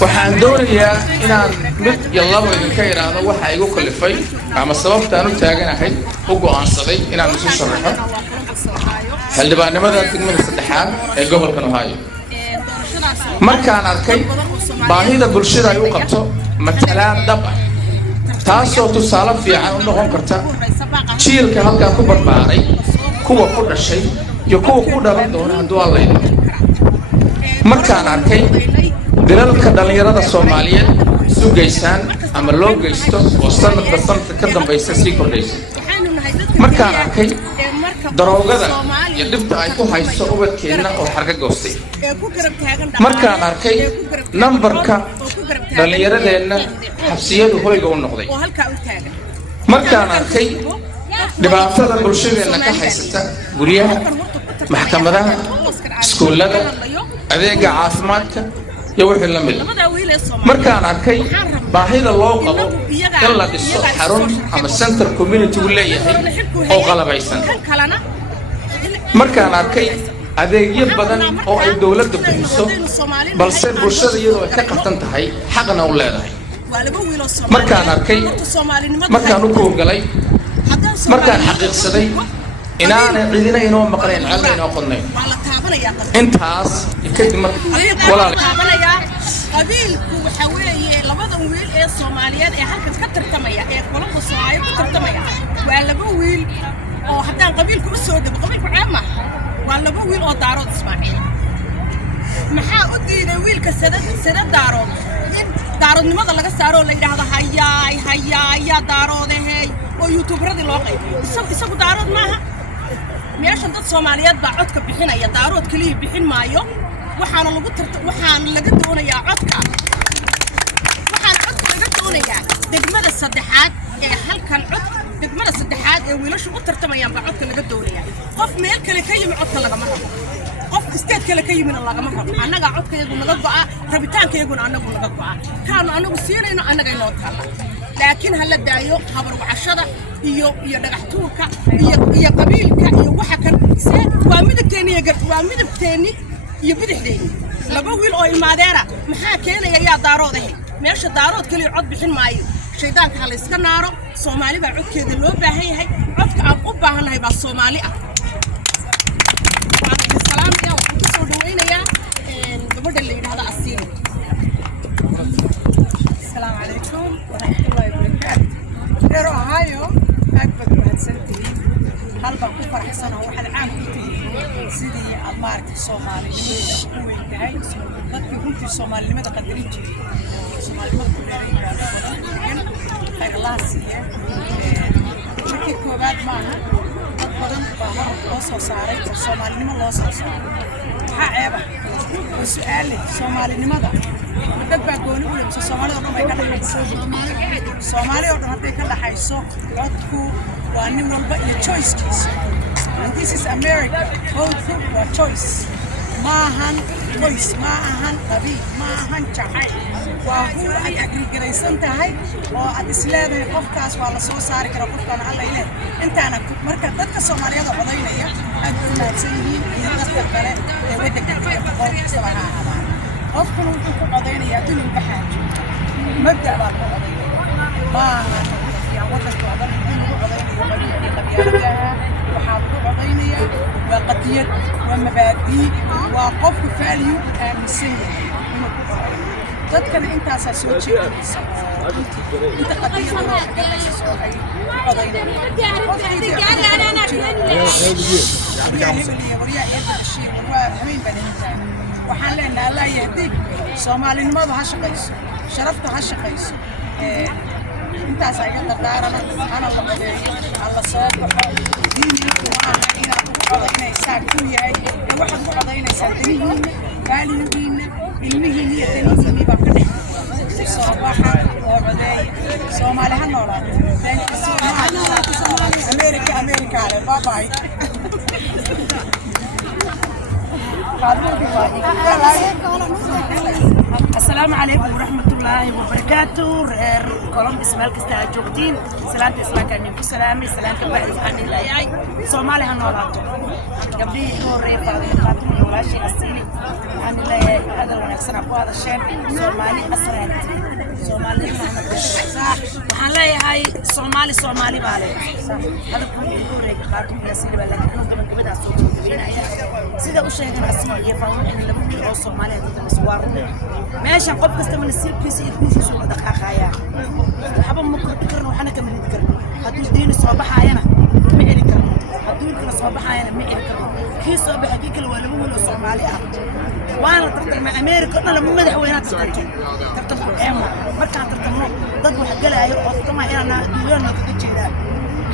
waxaan doonayaa inaan mid yallaba idinka idhaahdo waxa igu kalifay ama sababtaan u taaganahay u go'aansaday inaan isu sharaxo xildhibaannimada degmada saddexaad ee gobolka Ohio. markaan arkay baahida bulshada ay u qabto matalaan dhab ah taasoo tusaale fiican u noqon karta jiilka halkaa ku barbaaray kuwa ku dhashay iyo kuwa ku dhalan doona hadduu alla idmo. markaan arkay dalalka dhalinyarada Soomaaliyeed isu geysaan ama loo geysto oo sanadka ka dambaysa sii kordhaysa. markaan arkay daroogada iyo dhibta ay ku hayso ubadkeena oo xarga goostay. markaan arkay nambarka dhalinyaradeenna xabsiyadu hoyga u noqday. markaan arkay dhibaatada bulshadeena ka haysata guryaha, maxkamadaha, iskuullada, adeega caafimaadka iyo wixii la mid. markaan arkay baahida loo qabo in la dhiso xarun ama center community u leeyahay oo qalabaysan. markaan arkay adeegyo badan oo ay dawladda bixiso balse bulshada iyadoo ay ka qatan tahay xaqna u leedahay. markaan arkay markaan u koorgalay markaan xaqiiqsaday inaanay cidina inoo maqnayn cella inoo qodnayn. intaas kadib qabiilku waxa weeye labada wiil ee Soomaaliyeed ee halka ka tartamaya ee Columbus Ohio ku tartamaya waa laba wiil oo haddaan qabiilku u soo dabo qabiilku caama waa laba wiil oo daarood Ismaaciil. maxaa u diiday wiilka sada daarood in daaroodnimada laga saaro la yiraahdo hayaa daaroodehay oo youtuberadii loo qaybiyo isagu daarood maaha. meeshan dad Soomaaliyeed baa codka bixinaya daarood kaliya bixin maayo. waxaan laga doonayaa codka laga doonayaa degmada saddexaad ee halkan degmada saddexaad ee wiilashu u tartamayaan baa codka laga doonayaa. qof meel kale ka yimi codka lagama rabo, qof state kale ka yimina lagama rabo. annaga codkayagu naga go'a, rabitaankayaguna annagu naga go'a. kaanu annagu siinayno annaga inoo taalla. laakiin hala daayo habarwacashada iyo dhagax tuurka iyo qabiilka iyo waxa kan waa midabteeni iyo bidixdeeni. laba wiil oo ilmaadeera maxaa keenaya yaa daaroodahay meesha daarood kaliya cod bixin maayo. shaydaanka hala iska naaro. Soomaali baa codkeeda loo baahan yahay. codka aan u baahanahay baa Soomaali ah. salaam ya waxaan ku soo dhaweynayaa gabadha la yiraahdo Asiin. Assalamu alaykum wa rahmatullahi wa barakatuh. Reer Ohio aad baad mahadsantihiin. hal baan ku faraxsanahay waxaan caan ku tahay sidii aad maaragtay Soomaaliyada u weyntahay dadkii runtii Soomaalinimada qadarin jiray Soomaalinimada ku leeyahay khayr Allah siiya. markii koobaad maaha dad badan baa loo soo saaray oo Soomaalinimo loo soo saaray. maxaa ceeba su'aale Soomaalinimada dad baa gooni u leeyahay Soomaalida oo dhan ay ka dhaxayso. Soomaali oo dhan hadday ka dhaxayso codku waa nin walba iyo choicekiisa. and this is America. vote waa choice maahan voice maahan qabiil maahan jacayl. waa huu aad agrigaraysan tahay oo aad isleedahay qofkaas waa la soo saari karaa qofkaan alla ilaahay intaana marka dadka Soomaaliyeed oo codaynaya aad u mahadsan yihiin iyo dadka kale ee waddanka iyo qofka sabaha qofkan wuxuu ku codaynayaa inuu baxaajo mabda baa ku codaynaya maahan yaa waddanka codaynaya inuu codaynayo qabyaaladaha waxaa ku codaynaya waa qadiyad waa mabaadii waa qofku value aaminsan yahay inuu ku codayo. dadkana intaasaa soo jeedinaysa inta qadiyada loo shaqeynaysa soo ay waxaan leenahay Allah yahdiik. Soomaalinimadu ha shaqayso, sharafta ha shaqayso. intaas ay dardaarana ana la qabeeyo alla soo baxo diiniga waxaan inaad u codaynaysaa ku yahay waxaad u codaynaysaa dinihiina gaalihiina ilmihiina iyo dinihiina baa ka dhex soo baxa oo codeeya. Soomaali ha noolaato. America ale bye bye. السلام عليكم ورحمة الله وبركاته. كولومبس مالك استاجوكتين سلامة إسلام كان يقول سلامي سلامة بعد عن الله. سومالي هنوراتو. قبلي هو الريف قاتل وغاشي السيني أنا لا هذا ونكسر أبو هذا الشيء سومالي أصلا سومالي صح وحنا لا هاي سومالي بالي هذا كل يقول ريك قاتل السيني بالك كمان كمان أسوق كبيرة سيدا وشيء أنا أسمع يفهم إن لما يجوا سومالي هذا مسوار ماشي قف كست من السير كيس سوق دقيقة يا حبا ممكن تكرر وحنا كمان نذكر هتوش دين الصباح عينا ما يذكر هتوش كل الصباح عينا ما يذكر كيس صباح حقيقة ولا مو ولا صومالي وانا ترتم مع أمريكا أنا لما مدح وين ترتم ما كان ترتمون ضد وحقلها هي أصلا أنا دولار نقدر كذا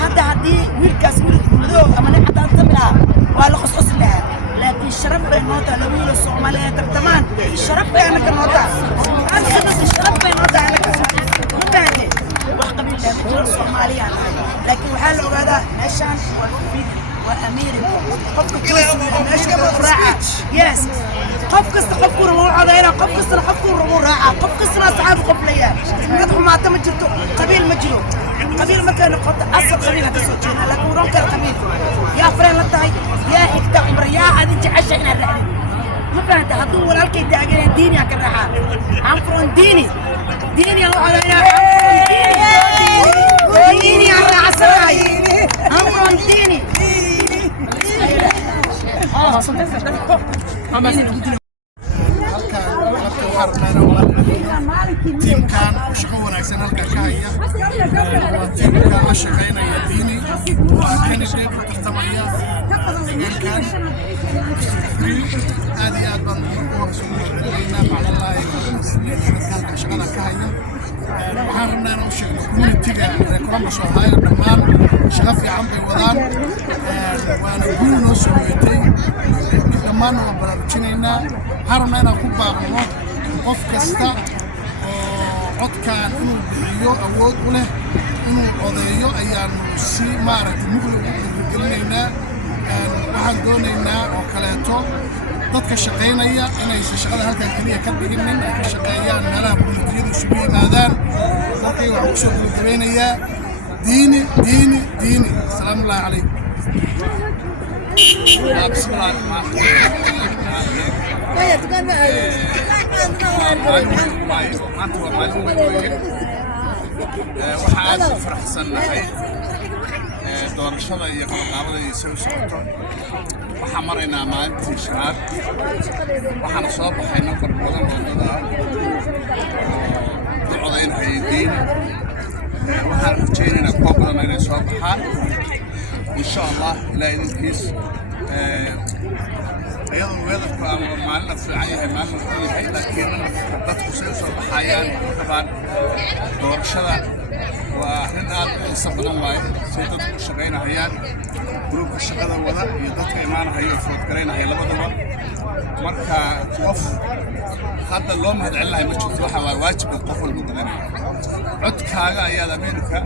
حتى هدي ويلكاس ويلكاس أما أنا حتى أنتبهها ولا خصوص لها لكن الشرف بين نوتا لويل الصومالية ترتمان الشرف بين كنوتا أنا بس الشرف بين نوتا أنا كمان وحقا بالله مثل الصومالية لكن وحال هذا نشان وأميريكا قفك كويس نشان راعة يس قفك رمو عضينا قفك رمو راعة قفك أصحاب قبلية يدخل ما تمجرتو قبيل مجلو قبيل ما كان قط أصل قبيل هتسوتشينا لكن ورونك القبيل يا فرين لطاي يا حكتا عمر يا هذه عشان الرحلة ما فهمت هدول ولا الكي تاجرين ديني يا كراحة عم فرون ديني يا وعلينا ديني يا عسراي عم فرون ديني تيم كان شقو وناكسن هلكا كاهية تيم كان لا شقينaya diini waa candidate ku tartamaya kan aad iyo aad baan ugu horsuunaynaa macallaahay halka shaqada ka haya waxaan rabnaa inaan u sheegno community-ga reer Columbus Ohio dhammaan shaqo fiican bay wadaan waana guul noo soo yeetay dhammaan waan baraarujinaynaa waxaan rabnaa inaan ku baaqno qof kasta codkaan inuu bixiyo awood u leh inuu codeeyo ayaanu si maaragtay mugla ugu dhiirigelinaynaa waxaan doonaynaa oo kaleeto dadka shaqaynaya inaysan shaqada halkan keliya ka dhiginin ay ka shaqeeyaan meelaha bulshadu isugu yimaadaan dadkay waxaan kusoo gabagabeynayaa diini asalaamu allaahi calaykum بسم الله الرحمن الرحيم waxaan faraxsanahay doorashada iyo qabanqaabada ay soo socoto waxaan maraynaa maalintii shanaad waxaan soo baxay nafar badan oo dad ah oo codeynaya diin waxaan rajaynaynaa kuwa badan inay soo baxaan insha allah ilaa idinkiis iyadoo weedarku aan maalin fiican yahay maalin xun yahay laakiin dadku say soo baxayaan qabaan doorashada waa arrin aad u xiiso badan waaye say dadku u shaqaynayaan gruubka shaqada wada iyo dadka imaanaya foodgaraynaya labadaba marka qof hadda loo mahadcelinayo ma jirto waxa waa waajibka qof walba gudanaya codkaaga ayaad Ameerika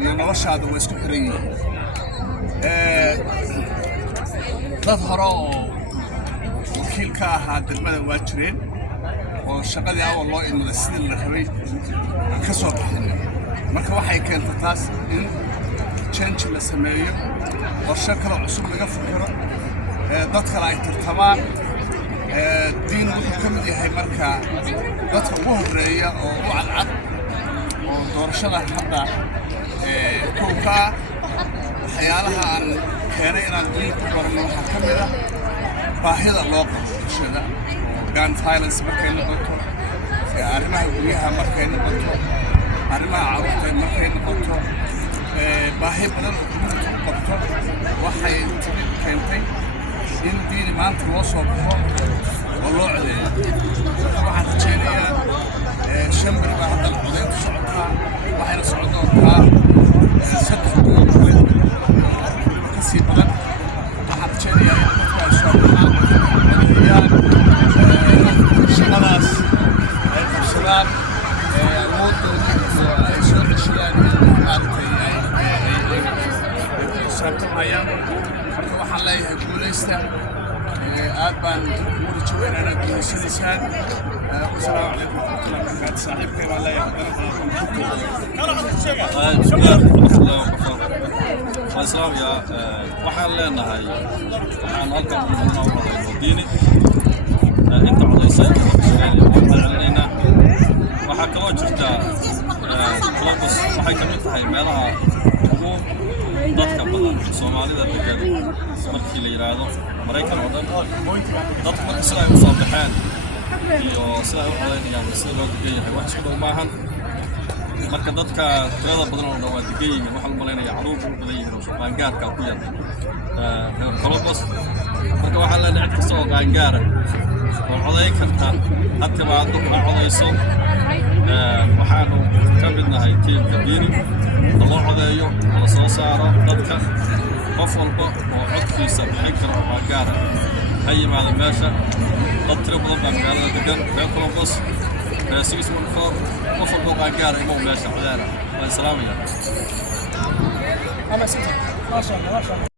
iyo noloshaada way isku xiran yihiin dad hore oo wakiil ka ahaa degmada waa jireen oo shaqadii awal loo imada sidii la rabay ka soo baxeen marka waxay keentay taas in change la sameeyo qorshe kale cusub laga fikiro dad kale ay tartamaan diin wuxuu ka mid yahay marka dadka ugu horeeya oo u cadcad oo doorashada hadda kowka waxyaalaha aan keenay inaan diin ku barno waxaa ka mid ah baahida loo qabo bulshada gun violence markay noqoto arrimaha guryaha markay noqoto arrimaha carruurta markay noqoto baahi badan oo community ku qabto waxay keentay in diini maanta loo soo baxo oo loo codeeyo waxaan rajaynayaa shan beri baa hadda codeyntu socotaa waxayna socon doontaa 3 bilood kale kasii badan waxaan rajaynayaa in dadka ay soo baxaan shaqadaas ay qabsadaan awoodooda ay soo ceshadaan maaragtay ay saabtamayaan marka waxaan leeyahay guulaysta aad baan ugu rajaweynaa inaad guulaysanaysaan wasalaamu calaykum waraxmatullahi wabarakaatu محمد صاحب كيف على السلام يا waxaan leenahay waxaan halkan u noqday diini inta codaysan waxaan waxa kaloo jirta Columbus waxay ka mid tahay meelaha ugu dadka badan Soomaalida degan markii la yiraahdo Mareykan oo dhan dadku markay sida ay u soo baxeen iyo sida ay u codeynayaan sida loo degayahay wax isku maahan marka dadka tirada badan oo dhawaad degayiin waxa la maleynaya caruur u badan yihiin oo qaangaarka ku yar Columbus marka waxa la leeyahay kasta oo qaangaar oo codeyn karta hatta baad u codeyso waxaanu ka midnahay tiimka diini loo codeeyo la soo saaro dadka qof walba oo codkiisa bixin karo qaangaar ay yimaado meesha dad tiro badan baa magaalada degan Columbus 614 qof walba qaangaar inuu meesha codeeyo waa salaamaya